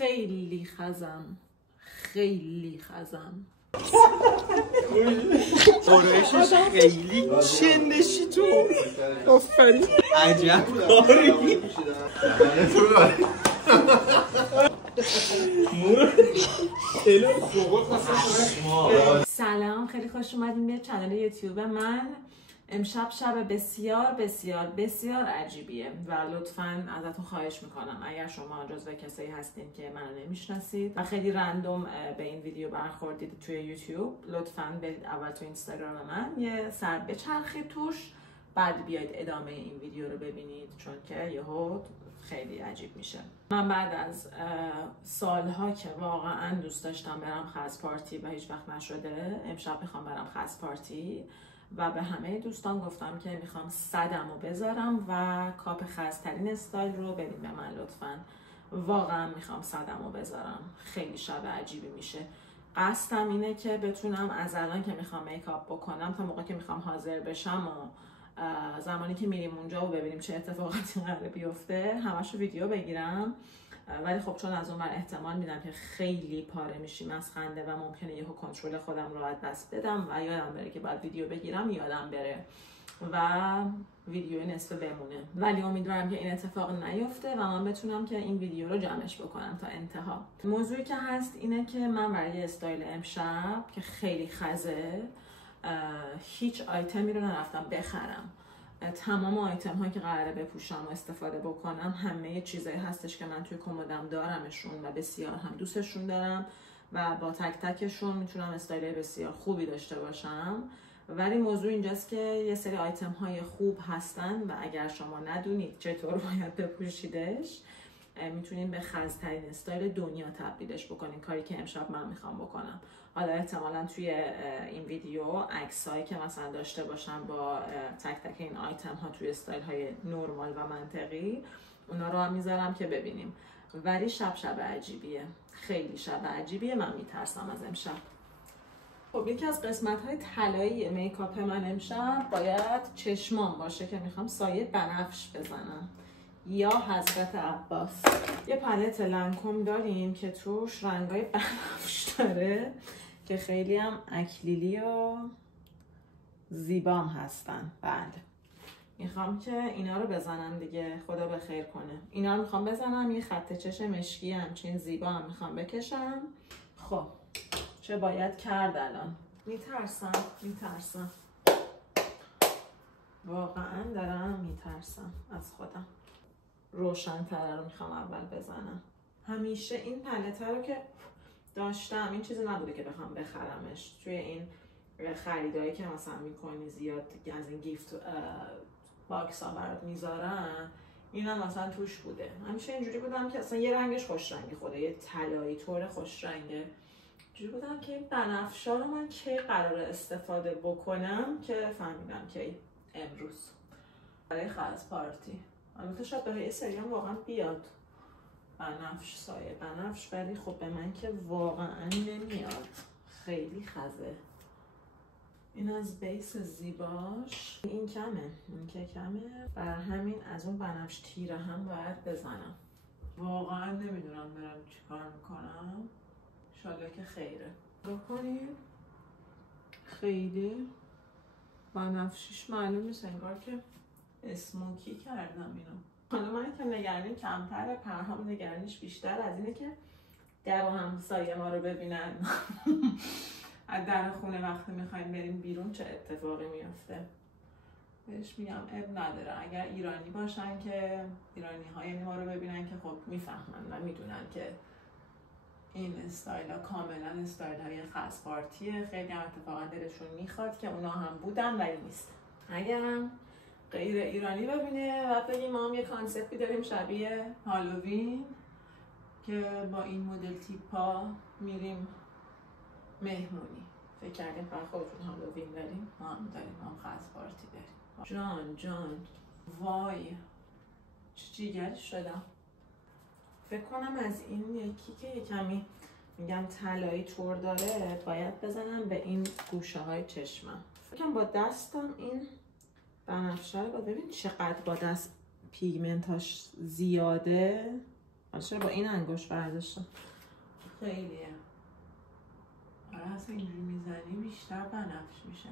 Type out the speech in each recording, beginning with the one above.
خیلی خزم، خیلی خزم. آرایشش خیلی چندشی تو. آفرین. عجب کاری. سلام، خیلی خوش اومدین به کانال یوتیوب من. امشب شب بسیار بسیار بسیار عجیبیه و لطفاً ازتون خواهش میکنم اگر شما جزو کسایی هستین که منو نمیشناسید و خیلی رندوم به این ویدیو برخوردید توی یوتیوب، لطفاً برید اول تو اینستاگرام من یه سر بچرخید توش، بعد بیاید ادامه این ویدیو رو ببینید چون که یهو خیلی عجیب میشه. من بعد از سالها که واقعا دوست داشتم برم خز پارتی و هیچ وقت نشده، امشب میخوام برم خز پارتی و به همه دوستان گفتم که میخوام صدمو بذارم و کاپ خزترین استایل رو بدین به من لطفا. واقعا میخوام صدمو بذارم، خیلی شب عجیبی میشه. قصدم اینه که بتونم از الان که میخوام میکاپ بکنم تا موقع که میخوام حاضر بشم و زمانی که میریم اونجا و ببینیم چه اتفاقاتی قراره بیفته همشو ویدیو بگیرم. ولی خب چون از اون من احتمال میدم که خیلی پاره میشیم از خنده و ممکنه یهو کنترل خودم رو از دست بدم و یادم بره که بعد ویدیو بگیرم، یادم بره و ویدیو نصفه بمونه. ولی امیدوارم که این اتفاق نیفته و من بتونم که این ویدیو رو جمعش بکنم تا انتها. موضوعی که هست اینه که من برای استایل امشب که خیلی خزه هیچ آیتمی رو نرفتم بخرم. تمام آیتم هایی که قراره بپوشم و استفاده بکنم همه چیزایی هستش که من توی کمدم دارمشون و بسیار هم دوستشون دارم و با تک تکشون میتونم استایل بسیار خوبی داشته باشم. ولی موضوع اینجاست که یه سری آیتم های خوب هستن و اگر شما ندونید چطور باید بپوشیدش میتونین به خزترین استایل دنیا تبدیلش بکنین، کاری که امشب من میخوام بکنم. حالا احتمالا توی این ویدیو عکسایی که مثلا داشته باشم با تک تک این آیتم ها توی استایل های نورمال و منطقی، اونا رو هم میذارم که ببینیم. ولی شب عجیبیه، خیلی شب عجیبیه، من میترسم از امشب. خب یکی از قسمت های طلایی میکاپ من امشب باید چشمان باشه که میخوام سایه بنفش بزنم یا حضرت عباس. یه پالت لنکوم داریم که توش رنگای بنفش داره که خیلی هم اکلیلی و زیبام هستن. بله میخوام که اینا رو بزنم دیگه، خدا به خیر کنه. اینا رو میخوام بزنم، یه خط چش مشکی همچین زیبا هم میخوام بکشم. خب چه باید کرد الان؟ میترسم واقعا دارم میترسم از خودم. روشن‌تر رو میخوام اول بزنم. همیشه این پلته رو که داشتم این چیزی نبوده که بخوام بخرمش. توی این خریدایی که مثلا میکنی زیاد از این گیفت باکس ها برات میذارن، این هم مثلا توش بوده. همیشه اینجوری بودم که اصلا یه رنگش خوش رنگی خوده، یه طلایی طور خوش رنگه. اینجوری بودم که این بنفشا رو من کی قراره استفاده بکنم که فهمیدم که امروز برای خز پارتی. البته شاید به یه سری هم واقعا بیاد بنفش، سایه بنفش، ولی خب به من که واقعا نمیاد، خیلی خزه. این از بیس زیباش، این کمه، این که کمه، بر همین از اون بنفش تیره هم باید بزنم. واقعا نمیدونم برم چی کار میکنم، انشالله که خیره. بکنیم خیلی بنفشیش معلوم نیست، انگار که اسموکی کردم اینو. حالا من که نگرانی کمتره، پرهام نگرانیش بیشتر از اینه که در و همسایه ما رو ببینن. از در خونه وقتی میخوایم بریم بیرون چه اتفاقی میفته. بهش میگم اب نداره، اگر ایرانی باشن که ایرانی های ما رو ببینن که خب میفهمن و میدونن که این استایل ها کاملا استایل های خز پارتیه. خیلی هم اتفاقا دلشون میخواد که اونا هم بودن ولی نیست. اگرم غیر ایرانی ببینه و بگیم ما هم یه کانسپتی داریم شبیه هالووین که با این مدل تیپا میریم مهمونی، فکر کردیم فقط خودتون هالووین داریم، ما هم داریم، ما هم خز پارتی داریم. جان وای چه جیگری شدم. فکر کنم از این یکی که یه کمی میگم طلایی طور داره باید بزنم به این گوشه های چشمم. فکرم با دستم این بنفشه رو ببین چقدر با دست پیگمنتاش زیاده. چرا با این انگشت برداشتم؟ خیلیه. آره اصلا اینجوری میزنی بیشتر بنفش میشه.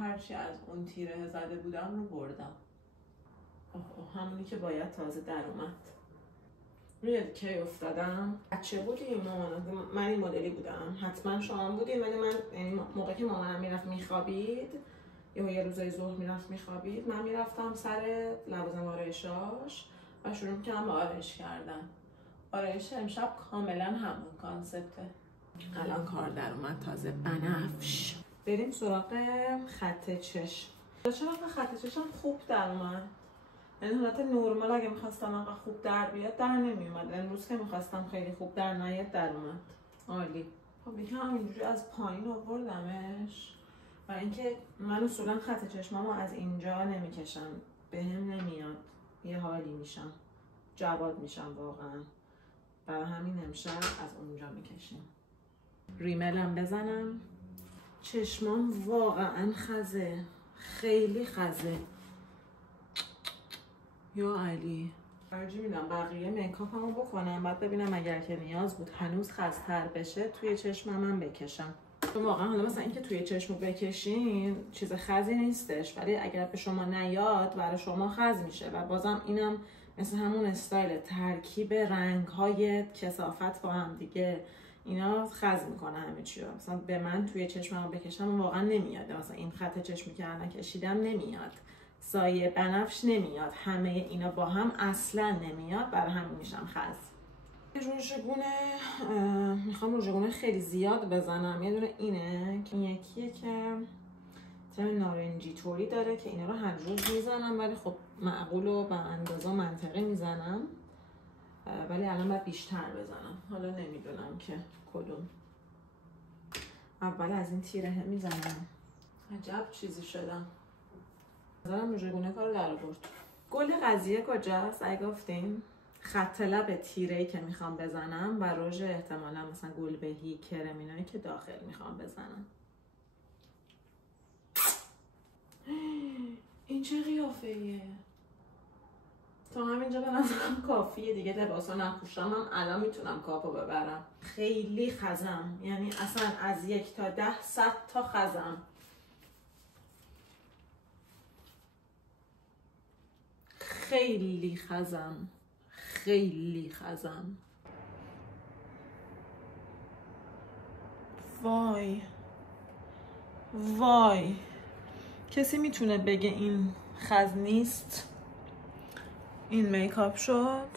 هرچی از اون تیره زده بودم رو بردم. همونی که باید تازه در اومد. میاد کی افتادم؟ بچه بودیم من این مدلی بودم. حتما شما بودیم ولی من یعنی موقعی که مامانم میرفت میخوابید یا یه روزای ظهر میرفت میخوابید، من میرفتم سر لوازم آرایشاش و شروع میکردم به آرایش کردن. آرایش امشب کاملا همون کانسپته. الان کار در اومد تازه بنفش. بریم سراغ خط چشم. چرا خط چشم خوب در اومد؟ یعنی حالت نرمال اگه میخواستم انقدر خوب در بیاد در نمیومد. امروز که میخواستم خیلی خوب در نیاد در اومد. عالی. خب یکم اینجوری از پایین آوردمش و اینکه من اصولا خط چشمامو از اینجا نمیکشم، بهم نمیاد، یه حالی میشم، جواد میشم واقعا. برای همین امشب از اونجا میکشیم. ریملم بزنم. چشمام واقعا خزه، خیلی خزه. یا علی ترجیح میدم بقیه میکاپمو بکنم بعد ببینم اگر که نیاز بود هنوز خزتر بشه توی چشمم بکشم. چون واقعا حالا مثلا اینکه توی چشمو بکشین چیز خزی نیستش، ولی اگر به شما نیاد برای شما خز میشه و بازم اینم مثل همون استایل ترکیب رنگ‌های کثافت با هم دیگه اینا خز میکنه همه چی رو. مثلا به من توی چشمم بکشم واقعا نمیاد. مثلا این خط چشمی که الان کشیدم نمیاد، سایه بنفش نمیاد، همه اینا با هم اصلا نمیاد، برای همین میشم خز. روژگونه میخوام روژگونه خیلی زیاد بزنم. یه دونه اینه که این یکیه که تم نارنجی طوری داره که اینا رو هر روز میزنم ولی خب معقول و به اندازه منطقی میزنم، ولی الان باید بیشتر بزنم. حالا نمیدونم که کدوم. اول از این تیره میزنم. عجب چیزی شدم. نظرم روژگونه کارو در آورد. گل قضیه کجاست؟ اگه گفتیم خط لب تیره‌ای که میخوام بزنم و روژ احتمالا مثلا گلبهی کرمینایی که داخل میخوام بزنم. این چه قیافه‌ایه؟ تا همینجا به نظرم کافیه دیگه. لباسا نپوشم هم الان میتونم کاپو ببرم. خیلی خزم، یعنی اصلا از 1 تا 10 100 تا خزم. خیلی خزم، خیلی خزم. وای وای، کسی میتونه بگه این خز نیست؟ این میکاپ شد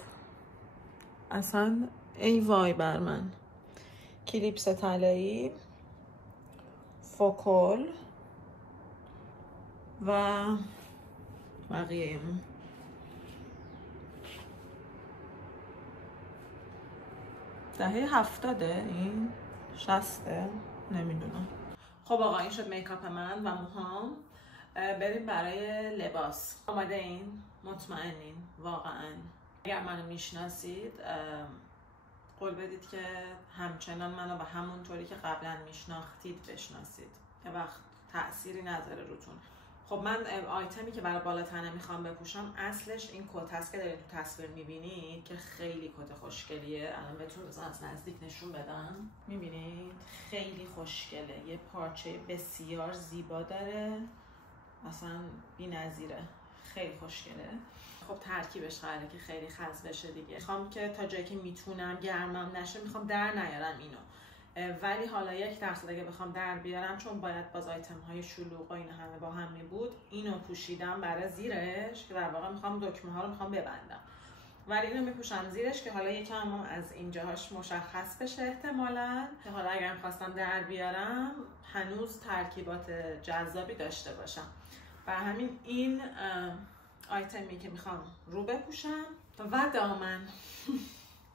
اصلا ای وای بر من. کلیپس طلایی، فوکل و بقیه دهه 70، این 60، نمیدونم. خب آقا این شد میکاپ من و موهام. بریم برای لباس. آماده این؟ مطمئنین؟ واقعا اگر منو میشناسید قول بدید که همچنان منو به همون طوری که قبلا میشناختید بشناسید، یه وقت تأثیری نذاره روتون. خب من آیتمی که برای بالا تنه میخوام بپوشم اصلش این کت هست که دارید تو تصویر میبینید که خیلی کت خوشگلیه. الان بهتون بزن از نزدیک نشون بدم. میبینید خیلی خوشگله، یه پارچه بسیار زیبا داره، اصلا بی‌نظیره، خیلی خوشگله. خب ترکیبش قراره که خیلی خز بشه دیگه. میخوام که تا جایی که میتونم گرمم نشه، میخوام در نیارم اینو، ولی حالا 1% اگه بخوام در بیارم چون باید باز آیتم های شلوغ و اینا همه با هم می بود، اینو پوشیدم برای زیرش که در واقع میخوام دکمه ها رو میخوام ببندم، ولی اینو میپوشم زیرش که حالا یکم از اینجاهاش مشخص بشه احتمالاً، که حالا اگر میخواستم در بیارم هنوز ترکیبات جذابی داشته باشم. برای همین این آیتمی که میخوام رو بپوشم. و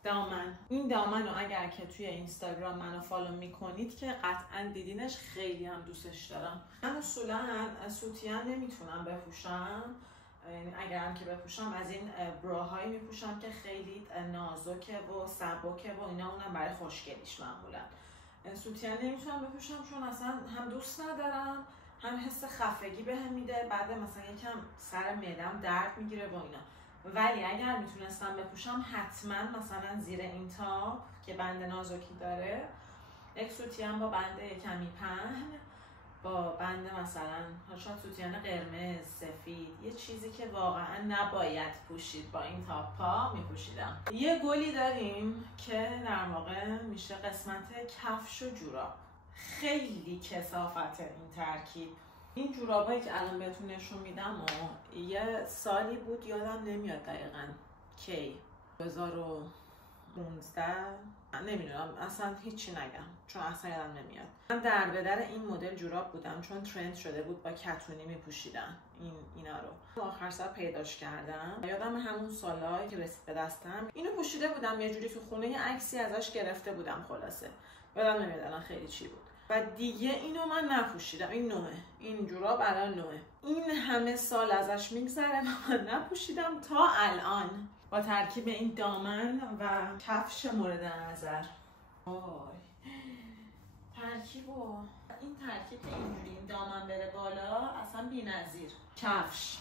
دامن این دامن رو اگر که توی اینستاگرام منو فالو میکنید که قطعا دیدینش، خیلی هم دوستش دارم. من اصولا سوتین نمیتونم بپوشم، یعنی اگر که بپوشم از این براهایی میپوشم که خیلی نازکه و سبکه و اینا، اونم برای خوشگلیش معمولا. سوتین نمیتونم بپوشم چون اصلا هم دوست ندارم هم حس خفگی بهم میده، بعد مثلا یکم سر معده‌ام درد میگیره و اینا. ولی اگر میتونستم بپوشم حتما مثلا زیر این تاپ که بند نازکی داره یک سوتیان با بند کمی پهن، با بند مثلا شاید سوتیان قرمز، سفید، یه چیزی که واقعا نباید پوشید با این تاپا میپوشیدم. یه گلی داریم که در واقع میشه قسمت کفش و جوراب. خیلی کثافته این ترکیب. این جورابایی که الان بهتون نشون میدم و یه سالی بود یادم نمیاد دقیقاً کی، 2015 نمیدونم، اصلا هیچی نگم چون اصلا یادم نمیاد. من در بدر این مدل جوراب بودم چون ترند شده بود با کتونی میپوشیدن اینا رو. آخر سر پیداش کردم. یادم همون سالایی که رسید به دستم اینو پوشیده بودم یه جوری تو خونه، یه عکسی ازش گرفته بودم، خلاصه یادم نمیاد الان خیلی چی بود. و دیگه اینو من نپوشیدم. این نوعه، این جوراب الان نوعه. این همه سال ازش میگذره و من نپوشیدم تا الان با ترکیب این دامن و کفش مورد نظر. وای ترکیبو، این ترکیب اینجوری این دامن بره بالا اصلا بی‌نظیر. کفش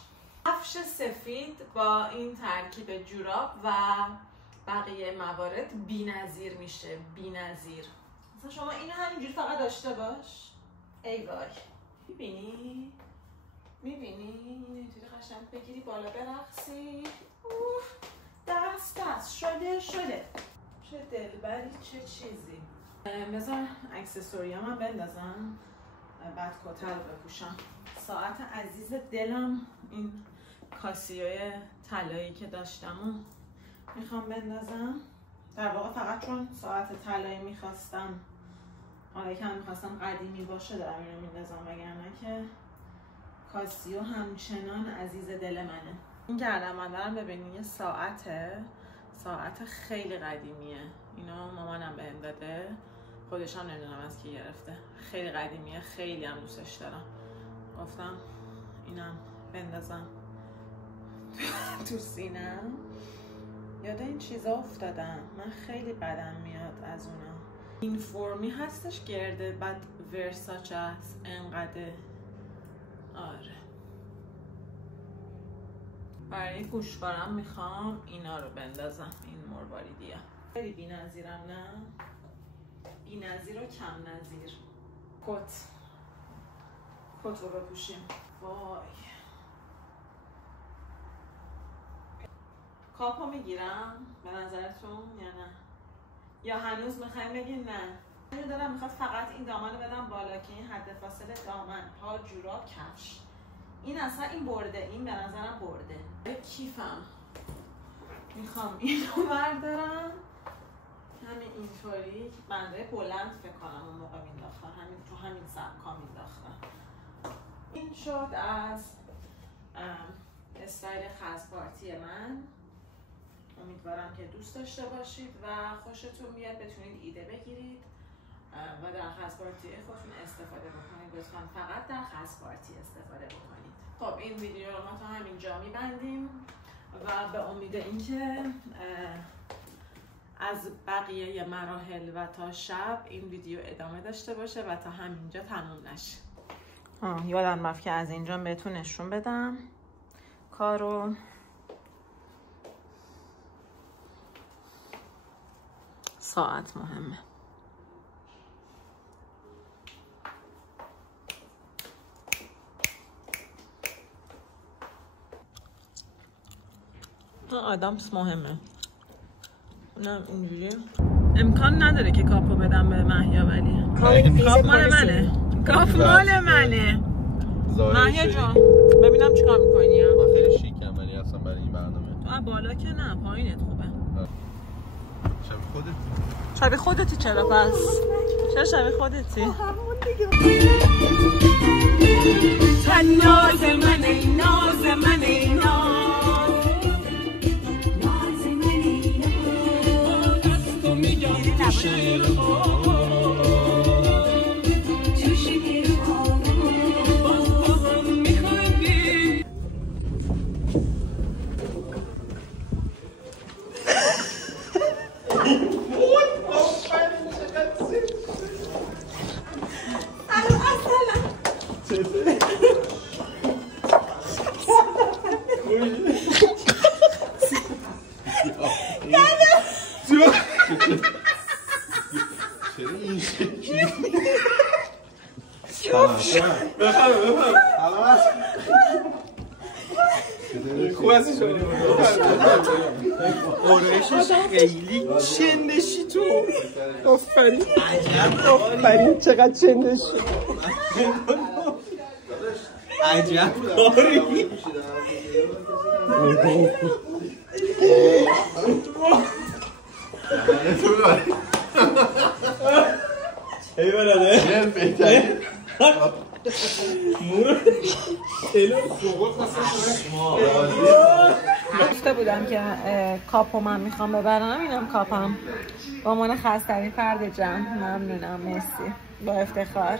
سفید با این ترکیب جوراب و بقیه موارد بی‌نظیر میشه، بی‌نظیر. مثلا شما اینو همینجوری فقط داشته باش. ای وای. میبینی؟ اینجوری قشنگ بگیری بالا برقصی. دست شده. چه دلبری، چه چیزی. بذار اکسسوریامو بندازم بعد کتر رو بپوشم. ساعت عزیز دلم این کاسیوی طلایی که داشتم و میخوام بندازم. در واقع فقط چون ساعت طلایی میخواستم، که هم میخواستم قدیمی باشه دارم اینو میندازم، وگرنه که کاسیو همچنان عزیز دل منه. این گردنبندم ببینین یه ساعت خیلی قدیمیه. اینو مامانم بهم داده، خودش هم نمیدونم از کی گرفته. خیلی قدیمیه، خیلی هم دوستش دارم. گفتم اینم بندازم تو سینم. یاد این چیزا افتادم، من خیلی بدم میاد از اونا. این فرمی هستش گرده بعد ورساچ هست انقدر. آره برای گوشوارم میخوام اینا رو بندازم، این مرواریدیه. خیلی بی‌نظیرم نه؟ بی‌نظیر و کم نظیر. کت رو بپوشیم. وای کاپو میگیرم به نظرتون یا نه؟ یا هنوز میخوایم بگین نه؟ من دارم میخواد فقط این دامن رو بدم بالا که این حد فاصله دامن پا جوراب کفش. این اصلا این برده، این به نظرم برده. کیفم میخوام اینو بردارم همین اینطوری، بنده بلند فکر کنم اون موقع مینداختم، همین تو همین سبکا مینداختم. این شد از استایل خز پارتی من. امیدوارم که دوست داشته باشید و خوشتون بیاد، بتونید ایده بگیرید و در خز پارتی خودتون استفاده بکنید. لطفاً فقط در خز پارتی استفاده بکنید. خب این ویدیو رو ما تا همینجا میبندیم و به امید اینکه از بقیه مراحل و تا شب این ویدیو ادامه داشته باشه و تا همینجا تموم نشه. یادم رفت که از اینجا بهتون نشون بدم کارو. ساعت مهمه. آدامس مهمه. نه اینجوری امکان نداره که کاپو بدم به مهیا، ولی کاپ مال منه. کاپ مال منه. مهیا جان ببینم چیکار میکنی. من خیلی شیکم ولی اصلا برای این برنامه. تو بالا که نه، پایینت خوبه. شبیه خودتی. شبیه خودتی چرا پس؟ چرا شبیه خودتی؟ همون دیگه. تن ناز منه، ناز منه، ناز منه، ناز از تو میگم تو شعر تو شعر بازم میخوایی. خوب هستی شما آرایشش خیلی چندشی تو آفرین آفرین چقدر چندشی عجب کاری ای براده گفته بودم که کاپو من میخوام ببرم، اینم کاپم با عنوان خاص‌ترین فرد جمع. ممنونم، مرسی، با افتخار.